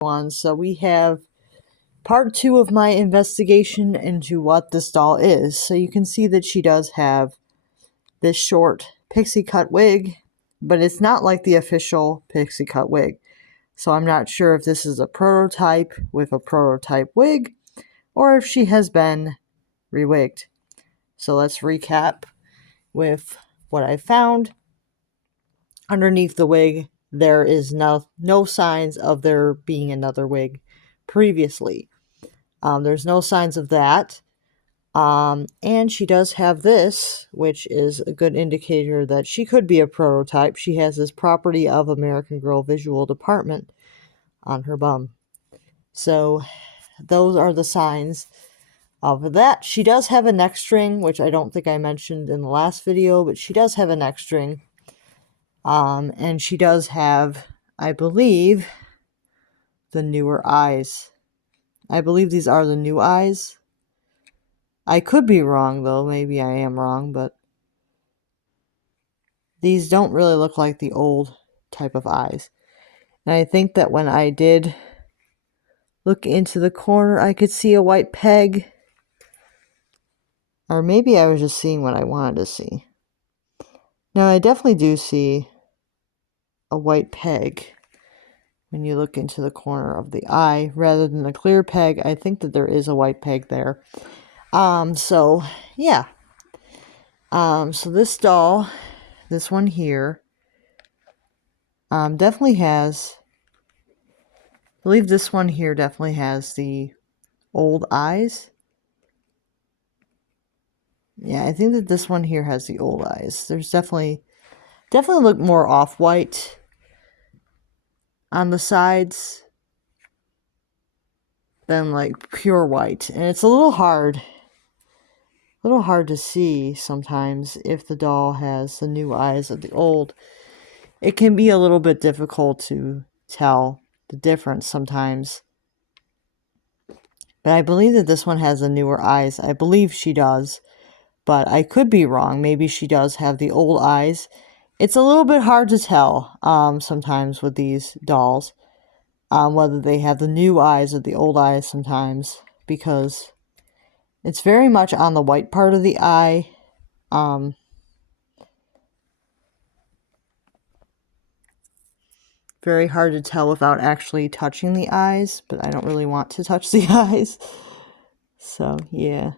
on. So we have part 2 of my investigation into what this doll is. So you can see that she does have this short pixie cut wig, but it's not like the official pixie cut wig. So I'm not sure if this is a prototype with a prototype wig or if she has been rewigged. So let's recap with what I found. Underneath the wig, there is no signs of there being another wig previously. There's no signs of that. And she does have this, which is a good indicator that she could be a prototype. She has this property of American Girl Visual Department on her bum. So those are the signs of that. She does have a neck string, which I don't think I mentioned in the last video, but she does have a neck string. And she does have, I believe, the newer eyes. I believe these are the new eyes. I could be wrong, though. Maybe I am wrong, but these don't really look like the old type of eyes. And I think that when I did look into the corner, I could see a white peg. Or maybe I was just seeing what I wanted to see. Now, I definitely do see a white peg when you look into the corner of the eye rather than a clear peg. I think that there is a white peg there. So yeah. So this doll, this one here, definitely has, I believe this one here definitely has the old eyes. Yeah, I think that this one here has the old eyes. There's definitely look more off-white on the sides than like pure white. And it's a little hard to see sometimes if the doll has the new eyes or the old. It can be a little bit difficult to tell the difference sometimes. But I believe that this one has the newer eyes. I believe she does. But I could be wrong. Maybe she does have the old eyes. It's a little bit hard to tell sometimes with these dolls. Whether they have the new eyes or the old eyes sometimes. Because it's very much on the white part of the eye. Very hard to tell without actually touching the eyes, but I don't really want to touch the eyes. So, yeah.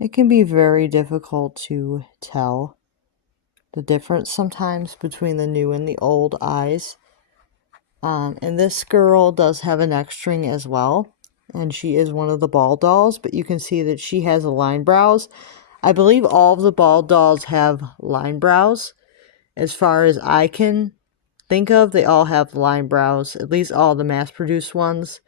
It can be very difficult to tell the difference sometimes between the new and the old eyes. And this girl does have a neck string as well. And she is one of the ball dolls, but you can see that she has a line brows. I believe all of the ball dolls have line brows. As far as I can think of, they all have line brows, at least all the mass-produced ones.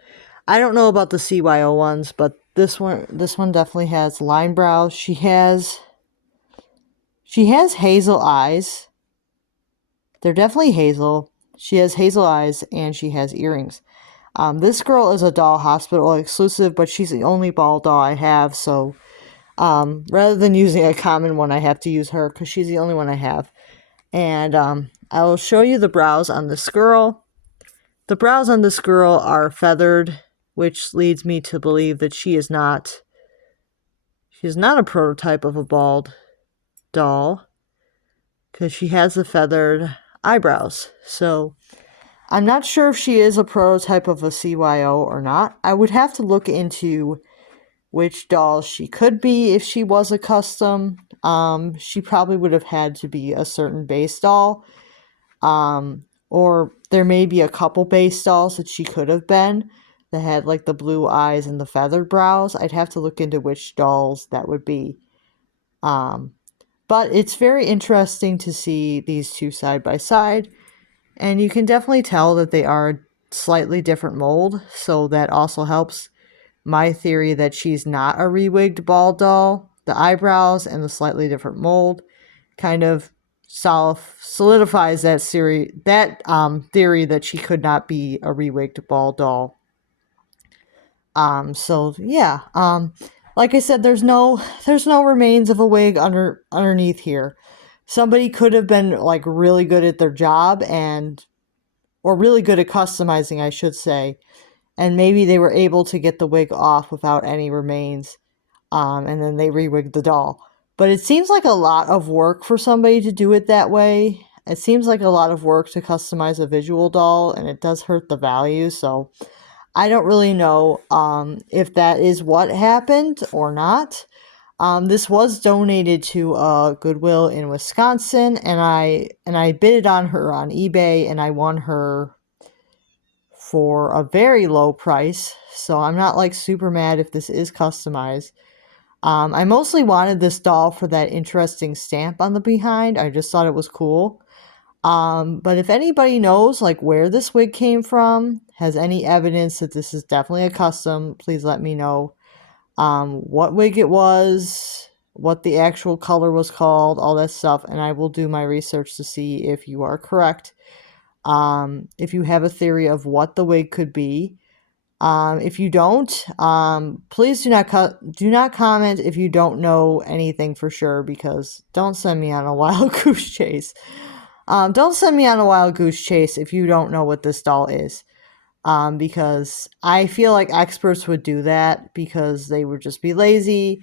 I don't know about the CYO ones, but this one definitely has line brows. She has hazel eyes. They're definitely hazel. She has hazel eyes and she has earrings. This girl is a Doll Hospital exclusive, but she's the only ball doll I have, so rather than using a common one, I have to use her because she's the only one I have. And I will show you the brows on this girl. The brows on this girl are feathered, which leads me to believe that she is not a prototype of a bald doll, because she has the feathered eyebrows. So I'm not sure if she is a prototype of a CYO or not. I would have to look into which doll she could be if she was a custom. She probably would have had to be a certain base doll. Or there may be a couple base dolls that she could have been that had like the blue eyes and the feathered brows. I'd have to look into which dolls that would be. But it's very interesting to see these two side by side. And you can definitely tell that they are slightly different mold. So that also helps my theory that she's not a rewigged ball doll. The eyebrows and the slightly different mold kind of solidifies that theory that she could not be a rewigged ball doll. So yeah. Like I said, there's no remains of a wig underneath here. Somebody could have been like really good at their job or really good at customizing, I should say. And maybe they were able to get the wig off without any remains. And then they re-wigged the doll. But it seems like a lot of work for somebody to do it that way. It seems like a lot of work to customize a visual doll, and it does hurt the value. So I don't really know if that is what happened or not. This was donated to Goodwill in Wisconsin, and I bid it on her on eBay, and I won her for a very low price. So I'm not like super mad if this is customized. I mostly wanted this doll for that interesting stamp on the behind. I just thought it was cool. But if anybody knows like where this wig came from, has any evidence that this is definitely a custom, please let me know. What wig it was, what the actual color was called, all that stuff, and I will do my research to see if you are correct. If you have a theory of what the wig could be. If you don't, please do not comment if you don't know anything for sure, because don't send me on a wild goose chase. Don't send me on a wild goose chase if you don't know what this doll is. Because I feel like experts would do that because they would just be lazy.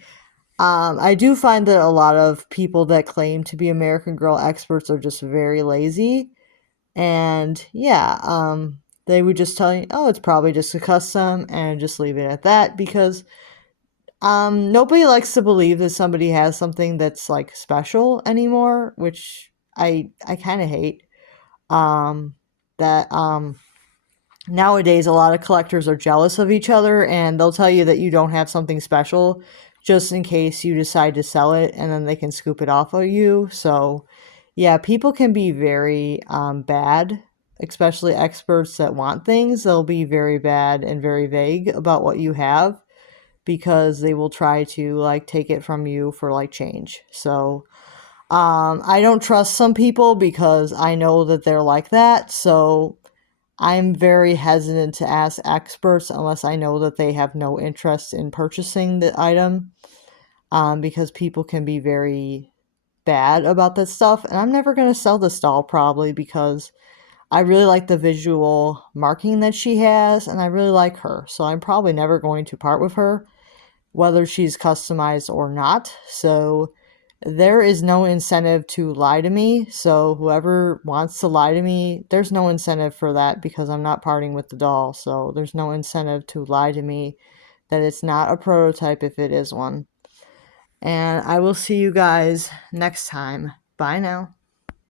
I do find that a lot of people that claim to be American Girl experts are just very lazy. And yeah, they would just tell you, oh, it's probably just a custom, and just leave it at that, because nobody likes to believe that somebody has something that's like special anymore, which I kind of hate. That Nowadays a lot of collectors are jealous of each other, and they'll tell you that you don't have something special just in case you decide to sell it, and then they can scoop it off of you. So yeah, people can be very bad, especially experts that want things. They'll be very bad and very vague about what you have, because they will try to like take it from you for like change. So I don't trust some people because I know that they're like that. So I'm very hesitant to ask experts unless I know that they have no interest in purchasing the item, because people can be very bad about that stuff. And I'm never going to sell this doll probably because I really like the visual marking that she has, and I really like her. So I'm probably never going to part with her, whether she's customized or not. So there is no incentive to lie to me. So whoever wants to lie to me, there's no incentive for that, because I'm not parting with the doll. So there's no incentive to lie to me that it's not a prototype if it is one. And I will see you guys next time. Bye now.